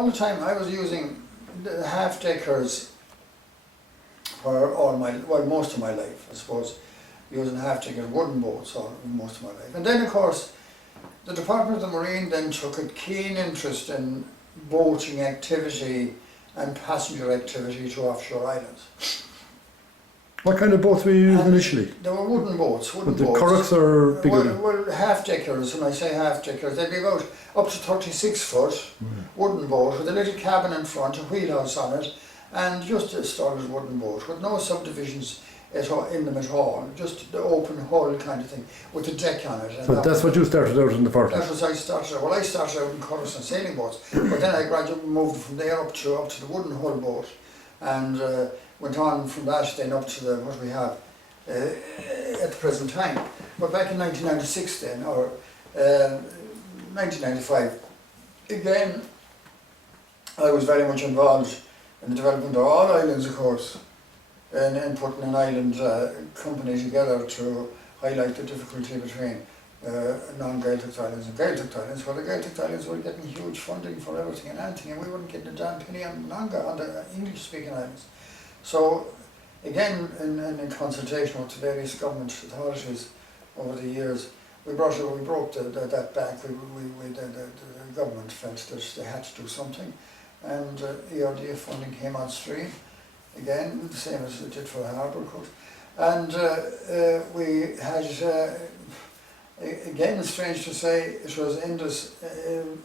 All the time I was using the half-deckers for most of my life, I suppose, using half-deckers, wooden boats most of my life. And then of course, the Department of the Marine then took a keen interest in boating activity and passenger activity to offshore islands. What kind of boats were you using initially? They were wooden boats. But the curraghs are bigger? Well, half-deckers, when I say half-deckers, they'd be about up to 36 foot, wooden boat with a little cabin in front, a wheelhouse on it, and just a solid wooden boat with no subdivisions in them at all, just the open hull kind of thing with a deck on it. So that's what you started out in the 40s? That was I started out. Well, I started out in curraghs and sailing boats, but then I gradually moved from there up to the wooden hull boat, and went on from that then up to what we have at the present time. But back in 1996 then, or 1995, again, I was very much involved in the development of all islands, of course, and putting an island company together to highlight the difficulty between non-Gaeltacht islands and Gaeltacht islands. Well, the Gaeltacht islands were getting huge funding for everything and anything, and we weren't getting a damn penny on the English-speaking islands. So, again, in consultation with the various government authorities over the years, we broke that back. The government felt that they had to do something, and ERDF funding came on stream. Again, the same as it did for the Harbour Coast. And we had, again, it's strange to say, it was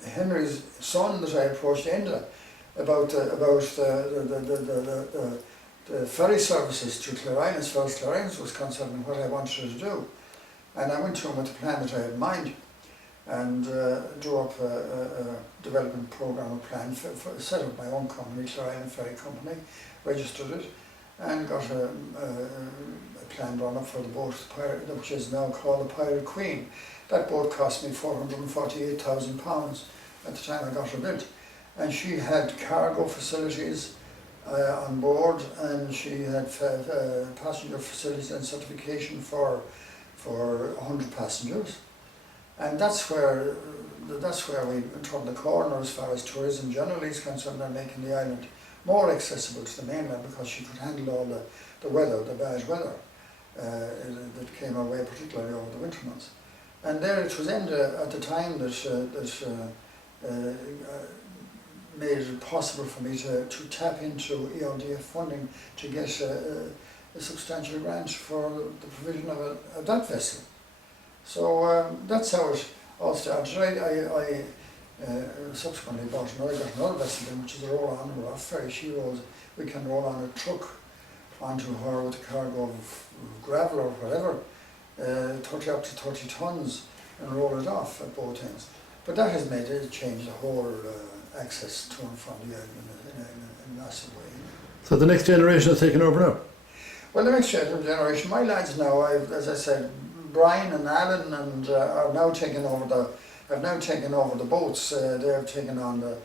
Henry's son that I approached Enda about the ferry services to Clare Island, as far as Clare Island was concerned, and what I wanted to do. And I went to him with the plan that I had in mind, and drew up a development program, a plan, set up my own company, Clare Island Ferry Company, registered it, and got a plan drawn up for the boat, which is now called the Pirate Queen. That boat cost me £448,000 at the time I got her built. And she had cargo facilities on board, and she had passenger facilities and certification for 100 passengers. And that's where we turned the corner as far as tourism generally is concerned, and making the island more accessible to the mainland, because she could handle all the weather, the bad weather that came our way, particularly over the winter months. And there it was Enda at the time that made it possible for me to tap into ERDF funding to get a substantial grant for the provision of that vessel. So that's how it all started. I subsequently got another vessel then, which is a roll-on or off ferry. We can roll on a truck onto her with a cargo of gravel or whatever, 30 up to 30 tons, and roll it off at both ends. But that has changed the whole access to and from the island in a massive way. So the next generation is taking over now? Well, the next generation, my lads now, as I said, Brian and Alan are now taking over the boats. They have taken on the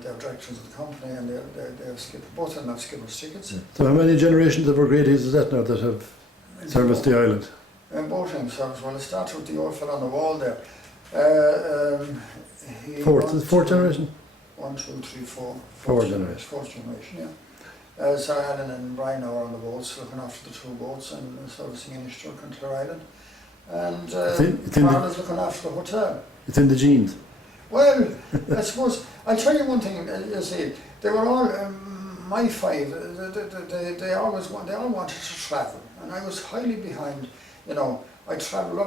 directors of the company, and both of them have skipper's tickets. So how many generations of O Grady's is that now that have serviced the island? Boating service. Well, it started with the old fellow on the wall there. Fourth generation? 1, 2, 3, 4. Fourth generation. Fourth generation, yeah. So Alan and Brian are on the boats, looking after the 2 boats and servicing Inishturk and Clare Island. And Carl is looking after the hotel. It's in the genes. Well, I suppose, I'll tell you one thing, you see, they were all, my 5, they all wanted to travel, and I was highly behind, I love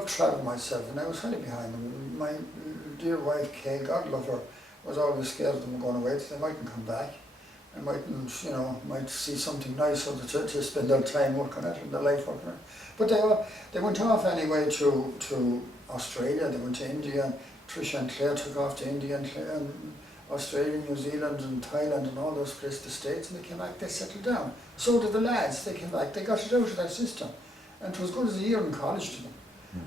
travel myself, and I was highly behind them. My dear wife, Kay, God love her, was always scared of them going away, they mightn't come back, and might see something nicer to spend their time working at, and their life working at. But they went off anyway to Australia, they went to India. Tricia and Claire took off to India and Australia, New Zealand and Thailand and all those places, the States, and they came back, they settled down. So did the lads, they came back, they got it out of that system. And it was good as a year in college to them.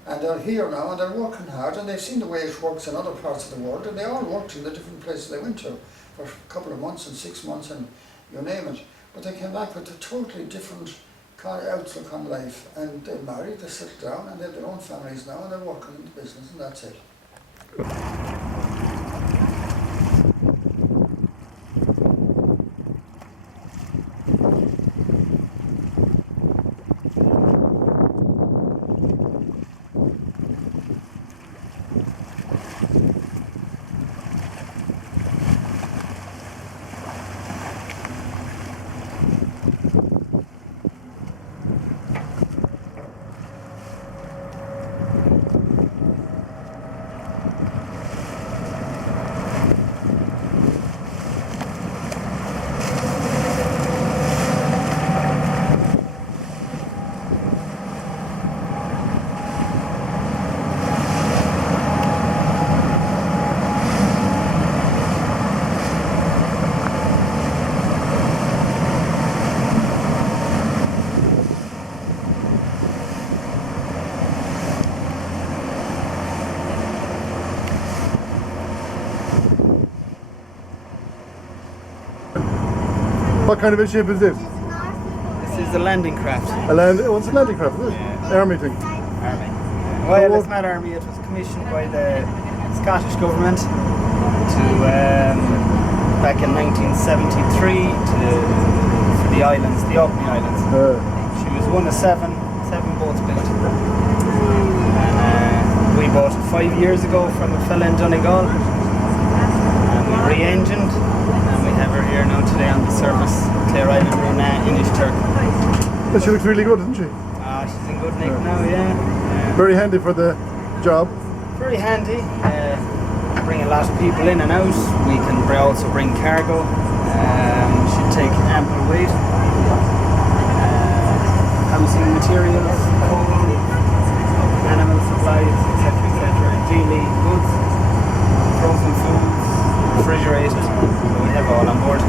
And they're here now, and they're working hard, and they've seen the way it works in other parts of the world, and they all worked in the different places they went to for a couple of months and 6 months and you name it. But they came back with a totally different outlook on life, and they married, they settled down, and they have their own families now, and they're working in the business, and that's it. What kind of a ship is this? This is a landing craft. What's a landing craft? Is it? Yeah. Army thing. Army. Well, it's not army. It was commissioned by the Scottish government to back in 1973 for the islands, the Orkney Islands. She was one of seven boats built. And we bought it 5 years ago from a fella in Donegal. And we re-engined, and we have her here now today on the service, Clare Island, Inish Turk. But she looks really good, doesn't she? She's in good nick now, yeah. Very handy for the job. Very handy. Bring a lot of people in and out. We can also bring cargo. Should take ample weight. Housing materials, coal, animal supplies, etc. Daily goods, frozen foods, refrigerated. So we have all on board.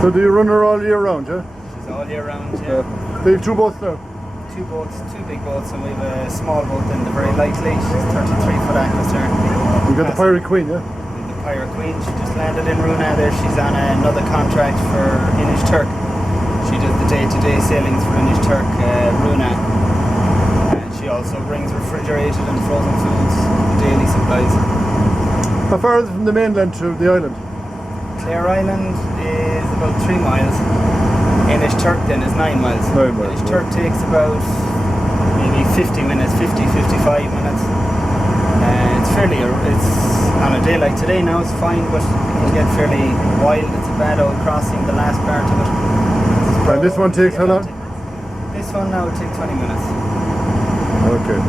So do you run her all year round, yeah? She's all year round, yeah. They have 2 boats now? 2 boats, 2 big boats, and we have a small boat then, the very lightly. She's 33-foot anchor stern. You got the Pirate Queen, yeah? The Pirate Queen, she just landed in Runa there. She's on another contract for Inish Turk. She does the day-to-day sailings for Inish Turk, Runa. And she also brings refrigerated and frozen foods, daily supplies. How far is it from the mainland to the island? Clare Island is about 3 miles. Inish Turk then is 9 miles. 9 miles. Inish Turk takes about maybe 50 minutes, 55 minutes. It's on a day like today now, it's fine, but it can get fairly wild. It's a bad old crossing, the last part of it. And this one takes how long? This one now will take 20 minutes. Okay.